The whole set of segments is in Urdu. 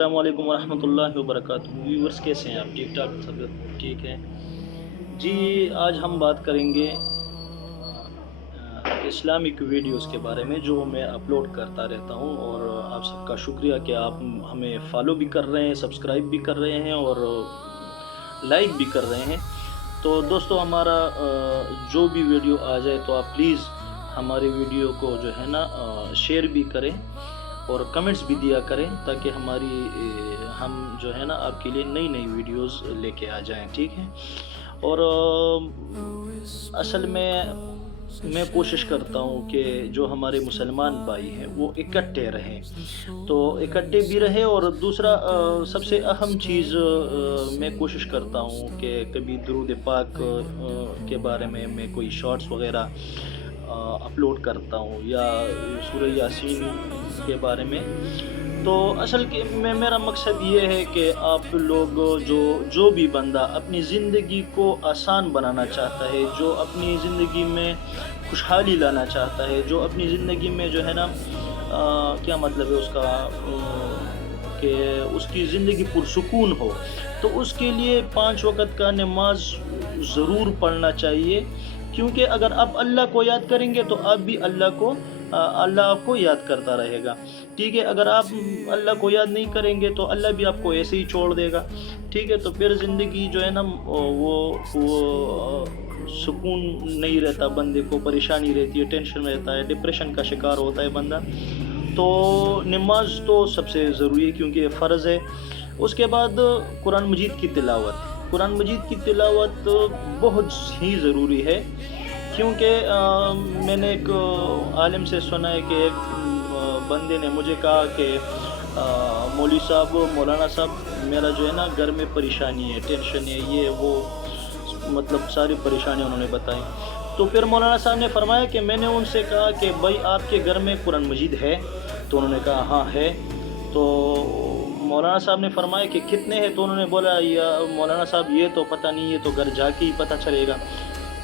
السلام علیکم ورحمۃ اللہ وبرکاتہ ویورز، کیسے ہیں آپ؟ ٹھیک ٹھاک سب ٹھیک ہے جی؟ آج ہم بات کریں گے اسلامک ویڈیوز کے بارے میں جو میں اپلوڈ کرتا رہتا ہوں، اور آپ سب کا شکریہ کہ آپ ہمیں فالو بھی کر رہے ہیں، سبسکرائب بھی کر رہے ہیں اور لائک بھی کر رہے ہیں۔ تو دوستو، ہمارا جو بھی ویڈیو آ جائے تو آپ پلیز ہمارے ویڈیو کو جو ہے نا شیئر بھی کریں اور کمنٹس بھی دیا کریں، تاکہ ہم جو ہے نا آپ کے لیے نئی نئی ویڈیوز لے کے آ جائیں، ٹھیک ہے؟ اور اصل میں کوشش کرتا ہوں کہ جو ہمارے مسلمان بھائی ہیں وہ اکٹھے رہیں، تو اکٹھے بھی رہیں، اور دوسرا سب سے اہم چیز میں کوشش کرتا ہوں کہ کبھی درود پاک کے بارے میں کوئی شارٹس وغیرہ اپلوڈ کرتا ہوں، یا سورہ یاسین کے بارے میں۔ تو اصل میں میرا مقصد یہ ہے کہ آپ لوگ جو بھی بندہ اپنی زندگی کو آسان بنانا چاہتا ہے، جو اپنی زندگی میں خوشحالی لانا چاہتا ہے، جو اپنی زندگی میں جو ہے نا کیا مطلب ہے اس کا، کہ اس کی زندگی پرسکون ہو، تو اس کے لیے 5 وقت کا نماز ضرور پڑھنا چاہیے، کیونکہ اگر آپ اللہ کو یاد کریں گے تو آپ بھی اللہ آپ کو یاد کرتا رہے گا، ٹھیک ہے؟ اگر آپ اللہ کو یاد نہیں کریں گے تو اللہ بھی آپ کو ایسے ہی چھوڑ دے گا، ٹھیک ہے؟ تو پھر زندگی جو ہے نا وہ سکون نہیں رہتا، بندے کو پریشانی رہتی ہے، ٹینشن رہتا ہے، ڈپریشن کا شکار ہوتا ہے بندہ۔ تو نماز تو سب سے ضروری ہے کیونکہ فرض ہے۔ اس کے بعد قرآن مجید کی تلاوت، قرآن مجید کی تلاوت بہت ہی ضروری ہے، کیونکہ میں نے ایک عالم سے سنا ہے کہ ایک بندے نے مجھے کہا کہ مولوی صاحب، مولانا صاحب، میرا جو ہے نا گھر میں پریشانی ہے، ٹینشن ہے، یہ وہ، مطلب ساری پریشانیاں انہوں نے بتائی۔ تو پھر مولانا صاحب نے فرمایا کہ میں نے ان سے کہا کہ بھائی آپ کے گھر میں قرآن مجید ہے؟ تو انہوں نے کہا ہاں ہے۔ تو مولانا صاحب نے فرمایا کہ کتنے ہیں؟ تو انہوں نے بولا یا مولانا صاحب یہ تو پتہ نہیں، یہ تو گھر جا کے ہی پتہ چلے گا۔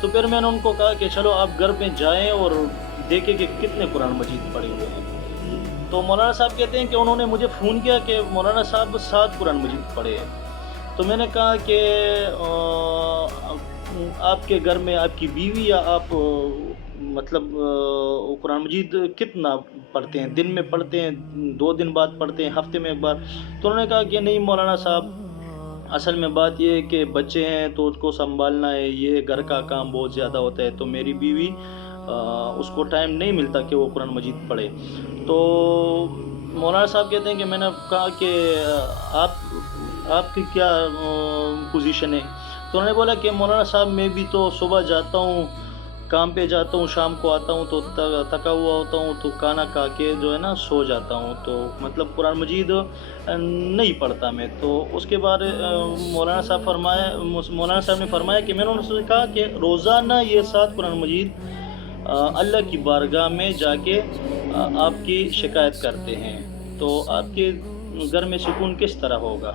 تو پھر میں نے ان کو کہا کہ چلو آپ گھر پہ جائیں اور دیکھیں کہ کتنے قرآن مجید پڑھے ہوئے ہیں۔ تو مولانا صاحب کہتے ہیں کہ انہوں نے مجھے فون کیا کہ مولانا صاحب 7 قرآن مجید پڑھے ہیں۔ تو میں نے کہا کہ آپ کے گھر میں آپ کی بیوی یا آپ مطلب قرآن مجید کتنا پڑھتے ہیں؟ دن میں پڑھتے ہیں، 2 دن بعد پڑھتے ہیں، ہفتے میں ایک بار؟ تو انہوں نے کہا کہ نہیں مولانا صاحب، اصل میں بات یہ ہے کہ بچے ہیں تو اس کو سنبھالنا ہے، یہ گھر کا کام بہت زیادہ ہوتا ہے، تو میری بیوی اس کو ٹائم نہیں ملتا کہ وہ قرآن مجید پڑھے۔ تو مولانا صاحب کہتے ہیں کہ میں نے کہا کہ آپ کی کیا پوزیشن ہے؟ تو انہوں نے بولا کہ مولانا صاحب میں بھی تو صبح جاتا ہوں، کام پہ جاتا ہوں، شام کو آتا ہوں تو تھکا ہوا ہوتا ہوں، تو کھانا کھا کے جو ہے نا سو جاتا ہوں، تو مطلب قرآن مجید نہیں پڑھتا میں۔ تو اس کے بعد مولانا صاحب نے فرمایا کہ میں نے ان سے کہا کہ روزانہ یہ 7 قرآن مجید اللہ کی بارگاہ میں جا کے آپ کی شکایت کرتے ہیں، تو آپ کے گھر میں سکون کس طرح ہوگا؟